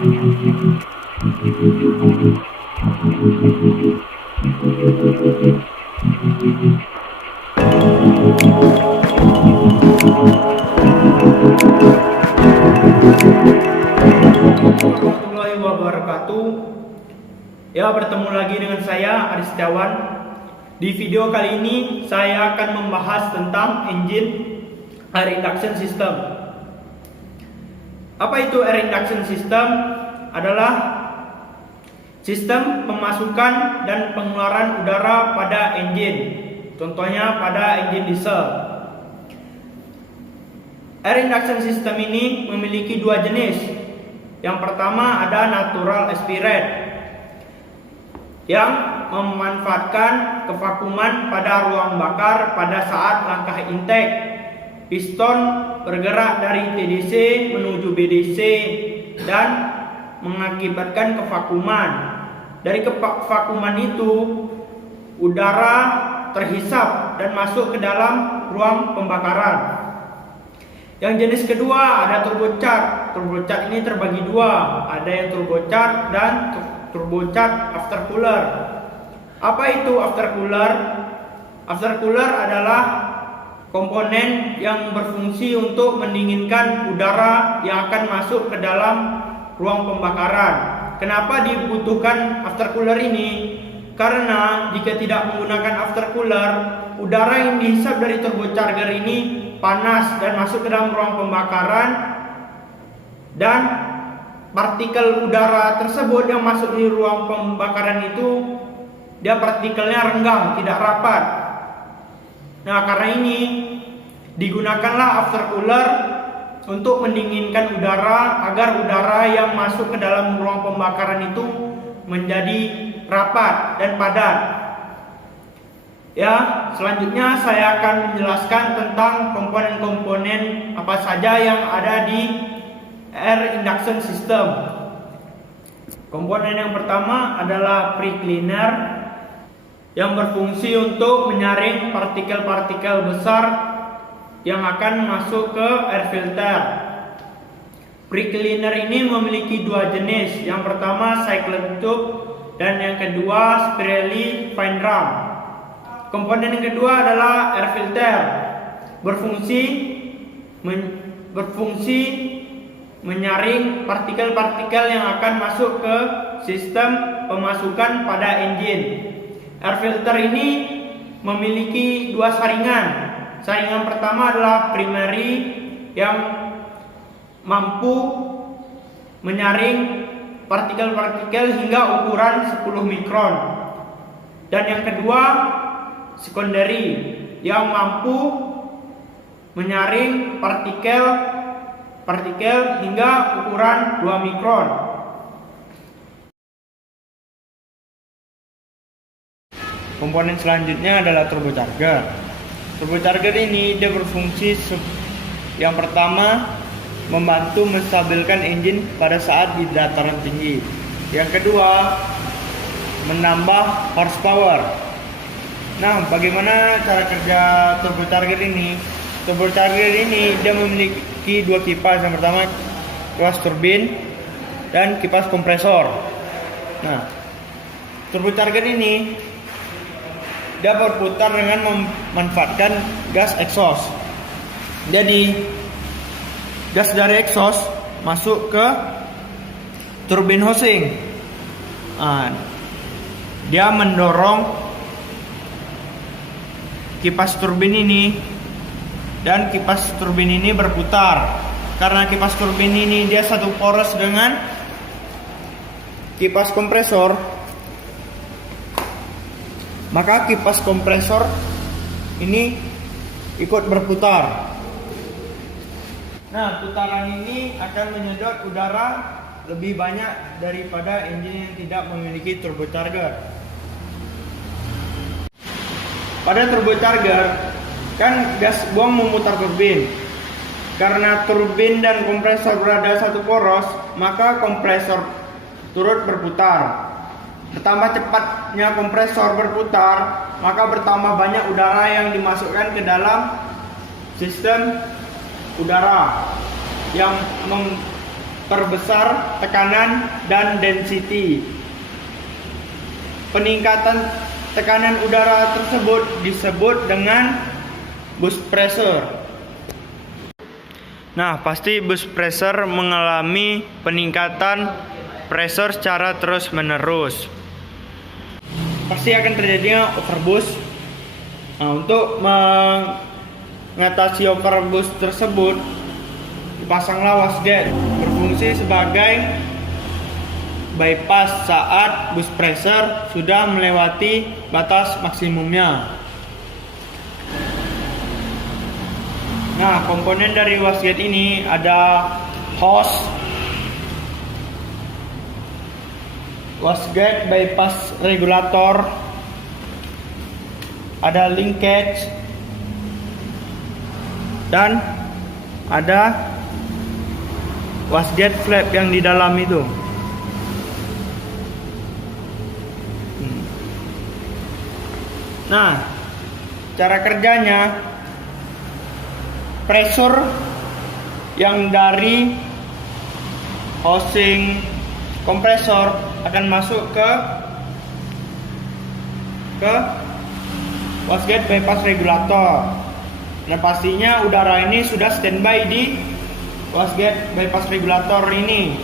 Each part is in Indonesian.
Warahmatullahi wabarakatuh. Ya, bertemu lagi dengan saya Aris Setiawan. Di video kali ini saya akan membahas tentang engine air induction system. Apa itu air induction system? Adalah sistem pemasukan dan pengeluaran udara pada engine. Contohnya pada engine diesel. Air induction system ini memiliki dua jenis. Yang pertama ada natural aspirate yang memanfaatkan kevakuman pada ruang bakar pada saat langkah intake. Piston bergerak dari TDC menuju BDC dan mengakibatkan kevakuman. Dari kevakuman itu udara terhisap dan masuk ke dalam ruang pembakaran. Yang jenis kedua ada turbocharged. Turbocharged ini terbagi dua, ada yang turbocharged dan turbocharged aftercooler. Apa itu aftercooler? Aftercooler adalah komponen yang berfungsi untuk mendinginkan udara yang akan masuk ke dalam ruang pembakaran. Kenapa dibutuhkan aftercooler ini? Karena jika tidak menggunakan aftercooler, udara yang dihisap dari turbocharger ini panas dan masuk ke dalam ruang pembakaran, dan partikel udara tersebut yang masuk di ruang pembakaran itu dia partikelnya renggang, tidak rapat. Nah, karena ini digunakanlah aftercooler untuk mendinginkan udara agar udara yang masuk ke dalam ruang pembakaran itu menjadi rapat dan padat. Ya, selanjutnya saya akan menjelaskan tentang komponen-komponen apa saja yang ada di air induction system. Komponen yang pertama adalah pre-cleaner yang berfungsi untuk menyaring partikel-partikel besar yang akan masuk ke air filter. Pre-cleaner ini memiliki dua jenis. Yang pertama cyclone tube dan yang kedua Spirelli fine drum. Komponen yang kedua adalah air filter, berfungsi menyaring partikel-partikel yang akan masuk ke sistem pemasukan pada engine. Air filter ini memiliki dua saringan. Saringan pertama adalah primary yang mampu menyaring partikel-partikel hingga ukuran 10 mikron. Dan yang kedua secondary yang mampu menyaring partikel hingga ukuran 2 mikron. Komponen selanjutnya adalah turbocharger. Turbocharger ini dia berfungsi yang pertama membantu menstabilkan engine pada saat di dataran tinggi. Yang kedua menambah horsepower. Nah, bagaimana cara kerja turbocharger ini? Turbocharger ini dia memiliki dua kipas. Yang pertama kipas turbin dan kipas kompresor. Nah, turbocharger ini dia berputar dengan memanfaatkan gas exhaust. Jadi gas dari exhaust masuk ke turbin housing. Dia mendorong kipas turbin ini, dan kipas turbin ini berputar. Karena kipas turbin ini dia satu poros dengan kipas kompresor, maka kipas kompresor ini ikut berputar. Nah, putaran ini akan menyedot udara lebih banyak daripada engine yang tidak memiliki turbocharger. Pada turbocharger kan gas buang memutar turbin. Karena turbin dan kompresor berada satu poros, maka kompresor turut berputar. Bertambah cepatnya kompresor berputar, maka bertambah banyak udara yang dimasukkan ke dalam sistem udara yang perbesar tekanan dan density. Peningkatan tekanan udara tersebut disebut dengan burst pressure. Nah, pasti burst pressure mengalami peningkatan pressure secara terus-menerus. Pasti akan terjadinya overboost. Nah, untuk mengatasi overboost tersebut, dipasanglah wastegate berfungsi sebagai bypass saat burst pressure sudah melewati batas maksimumnya. Nah, komponen dari wastegate ini ada hose, wastegate bypass regulator, ada linkage, dan ada wastegate flap yang di dalam itu. Nah, cara kerjanya, pressure yang dari housing kompresor akan masuk ke wastegate bypass regulator. Dan pastinya udara ini sudah standby di wastegate bypass regulator ini.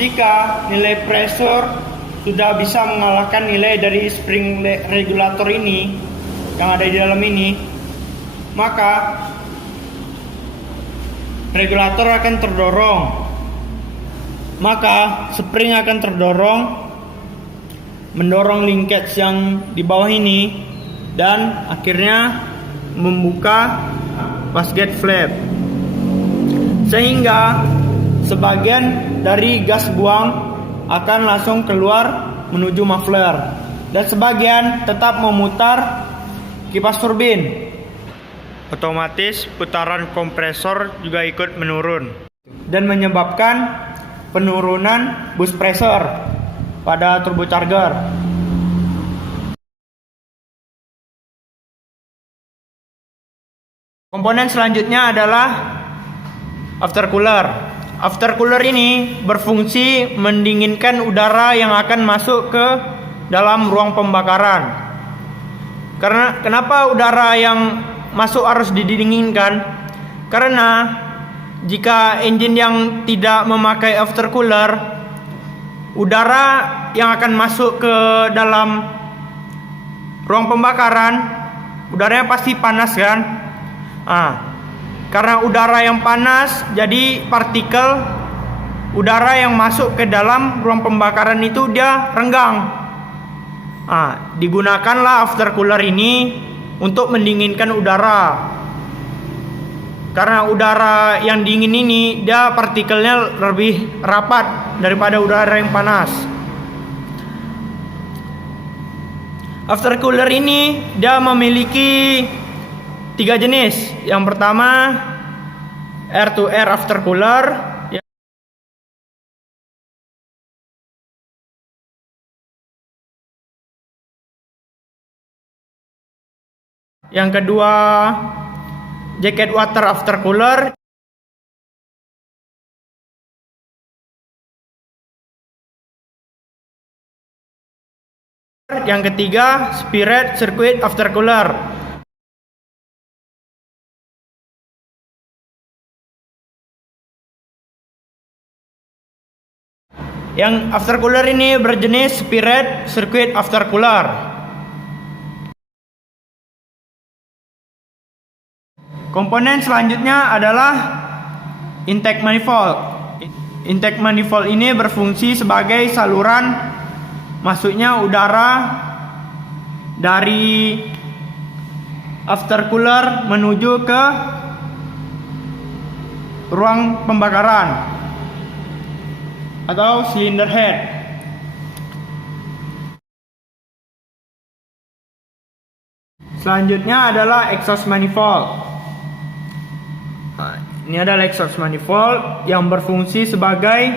Jika nilai pressure sudah bisa mengalahkan nilai dari spring regulator ini yang ada di dalam ini, maka regulator akan terdorong. Maka spring akan terdorong, mendorong linkage yang di bawah ini, dan akhirnya membuka wastegate flap, sehingga sebagian dari gas buang akan langsung keluar menuju muffler, dan sebagian tetap memutar kipas turbin. Otomatis putaran kompresor juga ikut menurun dan menyebabkan penurunan burst pressure pada turbocharger. Komponen selanjutnya adalah aftercooler. Aftercooler ini berfungsi mendinginkan udara yang akan masuk ke dalam ruang pembakaran. Karena kenapa udara yang masuk harus didinginkan? Karena jika engine yang tidak memakai aftercooler, udara yang akan masuk ke dalam ruang pembakaran, udaranya pasti panas kan? Karena udara yang panas, jadi partikel udara yang masuk ke dalam ruang pembakaran itu dia renggang. Digunakanlah aftercooler ini untuk mendinginkan udara. Karena udara yang dingin ini dia partikelnya lebih rapat daripada udara yang panas. Aftercooler ini dia memiliki 3 jenis. Yang pertama, air to air aftercooler. Yang kedua, jacket water aftercooler. Yang ketiga, spirit circuit aftercooler. Yang aftercooler ini berjenis spirit circuit aftercooler. Komponen selanjutnya adalah intake manifold. Intake manifold ini berfungsi sebagai saluran masuknya udara dari aftercooler menuju ke ruang pembakaran atau cylinder head. Selanjutnya adalah exhaust manifold. Ini adalah exhaust manifold yang berfungsi sebagai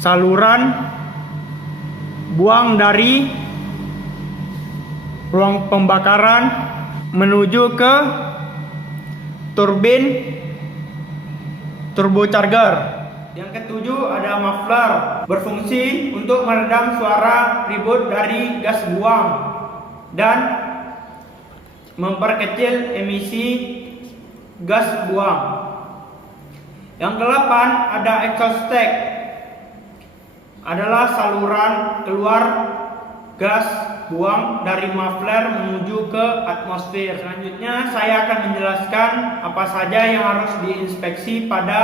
saluran buang dari ruang pembakaran menuju ke turbin turbocharger. Yang ketujuh ada muffler, berfungsi untuk meredam suara ribut dari gas buang dan memperkecil emisi gas buang. Yang kedelapan ada exhaust stack, adalah saluran keluar gas buang dari muffler menuju ke atmosfer. Selanjutnya saya akan menjelaskan apa saja yang harus diinspeksi pada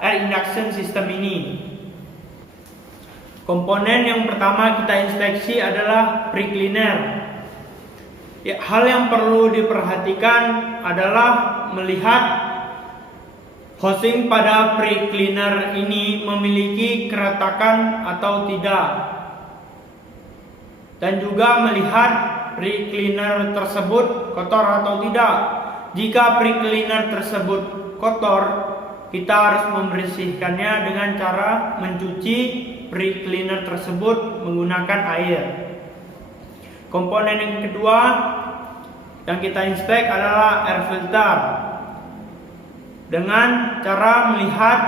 air induction system ini. Komponen yang pertama kita inspeksi adalah pre-cleaner. Ya, hal yang perlu diperhatikan adalah melihat housing pada pre-cleaner ini memiliki keretakan atau tidak, dan juga melihat pre-cleaner tersebut kotor atau tidak. Jika pre-cleaner tersebut kotor, kita harus membersihkannya dengan cara mencuci pre-cleaner tersebut menggunakan air. Komponen yang kedua yang kita inspek adalah air filter, dengan cara melihat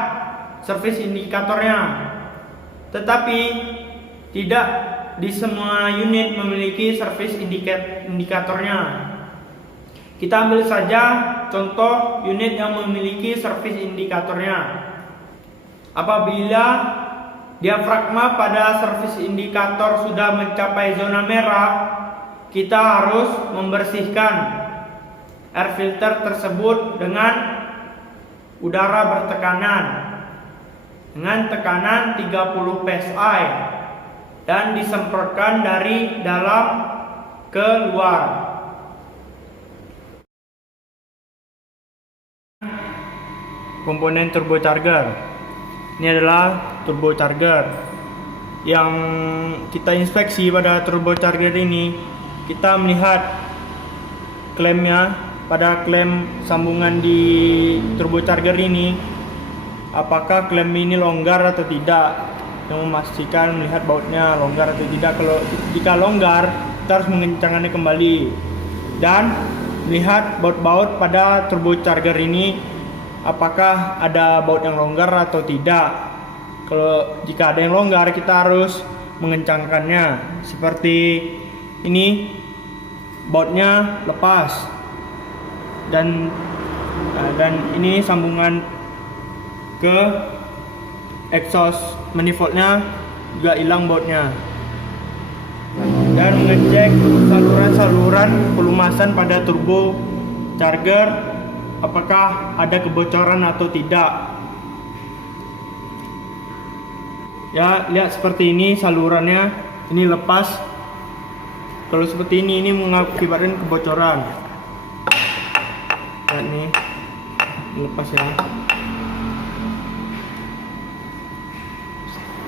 service indikatornya. Tetapi tidak di semua unit memiliki service indikatornya. Kita ambil saja contoh unit yang memiliki service indikatornya. Apabila diafragma pada service indikator sudah mencapai zona merah, kita harus membersihkan air filter tersebut dengan udara bertekanan dengan tekanan 30 psi dan disemprotkan dari dalam ke luar. Komponen turbocharger. Ini adalah turbocharger. Yang kita inspeksi pada turbocharger ini, kita melihat klemnya. Pada klem sambungan di turbocharger ini, apakah klem ini longgar atau tidak, yang memastikan melihat bautnya longgar atau tidak. Kalau jika longgar, kita harus mengencangkannya kembali dan melihat baut-baut pada turbocharger ini, apakah ada baut yang longgar atau tidak. Kalau jika ada yang longgar, kita harus mengencangkannya. Seperti ini, bautnya lepas, dan ini sambungan ke exhaust manifoldnya juga hilang bautnya. Dan mengecek saluran-saluran pelumasan pada turbo charger, apakah ada kebocoran atau tidak. Ya, lihat seperti ini salurannya, ini lepas. Kalau seperti ini mengakibatkan kebocoran. Lihat nih, lepas ya.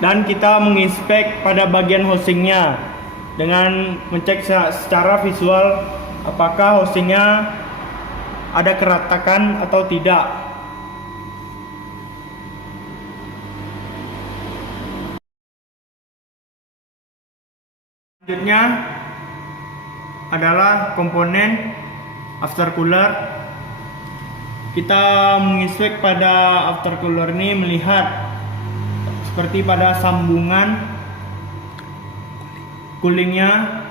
Dan kita menginspek pada bagian housingnya dengan mencek secara visual apakah housingnya ada keretakan atau tidak. Selanjutnya adalah komponen aftercooler. Kita menginspek pada aftercooler ini, melihat seperti pada sambungan coolingnya,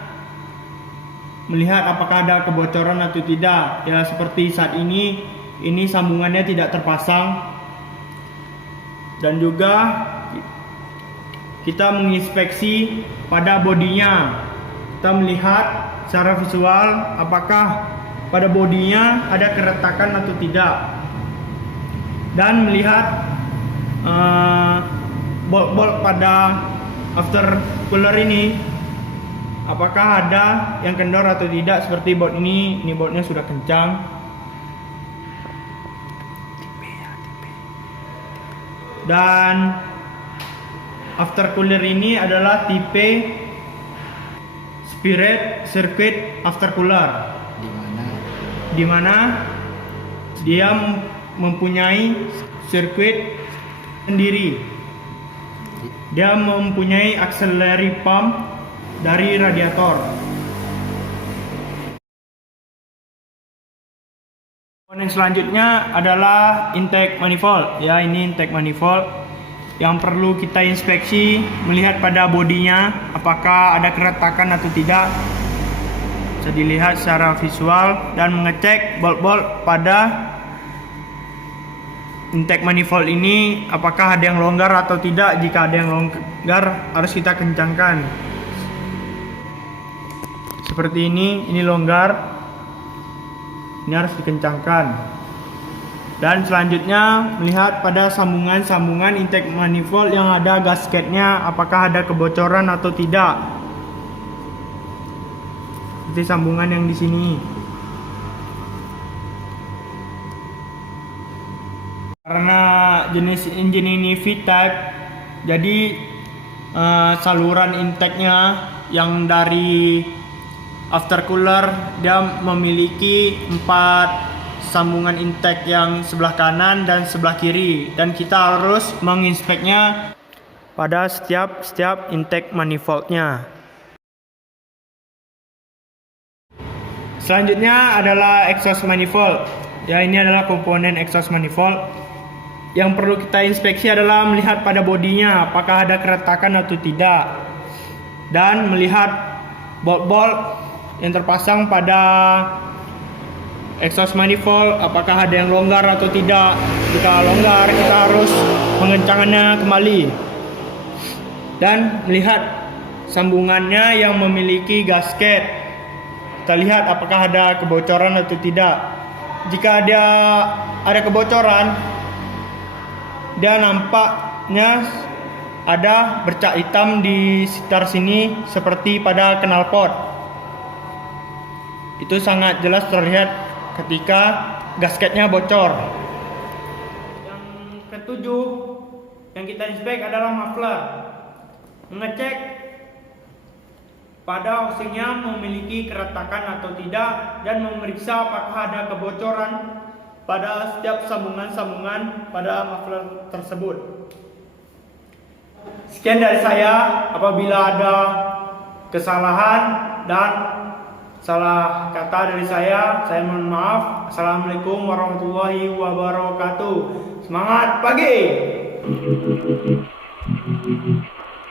melihat apakah ada kebocoran atau tidak. Ya, seperti saat ini sambungannya tidak terpasang. Dan juga kita menginspeksi pada bodinya. Kita melihat secara visual apakah pada bodinya ada keretakan atau tidak. Dan melihat bolt-bolt pada aftercooler ini, apakah ada yang kendor atau tidak. Seperti bolt ini boltnya sudah kencang. Dan aftercooler ini adalah tipe spirit circuit aftercooler, di mana dia mempunyai sirkuit sendiri. Dia mempunyai auxiliary pump dari radiator. Komponen selanjutnya adalah intake manifold. Ya, ini intake manifold yang perlu kita inspeksi, melihat pada bodinya apakah ada keretakan atau tidak. Bisa dilihat secara visual dan mengecek bolt-bolt pada intake manifold ini apakah ada yang longgar atau tidak. Jika ada yang longgar harus kita kencangkan. Seperti ini longgar. Ini harus dikencangkan. Dan selanjutnya melihat pada sambungan-sambungan intake manifold yang ada gasketnya apakah ada kebocoran atau tidak. Seperti sambungan yang di sini. Karena jenis engine ini V-type, jadi saluran intake-nya yang dari aftercooler dia memiliki 4 sambungan intake yang sebelah kanan dan sebelah kiri, dan kita harus menginspeknya pada setiap intake manifoldnya. Selanjutnya adalah exhaust manifold. Ya, ini adalah komponen exhaust manifold. Yang perlu kita inspeksi adalah melihat pada bodinya apakah ada keretakan atau tidak, dan melihat bolt-bolt yang terpasang pada exhaust manifold apakah ada yang longgar atau tidak. Jika longgar kita harus mengencangkannya kembali, dan melihat sambungannya yang memiliki gasket. Kita lihat apakah ada kebocoran atau tidak. Jika ada kebocoran, dia nampaknya ada bercak hitam di sekitar sini seperti pada knalpot. Itu sangat jelas terlihat ketika gasketnya bocor. Yang ketujuh yang kita inspek adalah muffler. Mengecek pada housingnya memiliki keretakan atau tidak, dan memeriksa apakah ada kebocoran pada setiap sambungan-sambungan pada muffler tersebut. Sekian dari saya. Apabila ada kesalahan dan salah kata dari saya mohon maaf. Assalamualaikum warahmatullahi wabarakatuh. Semangat pagi.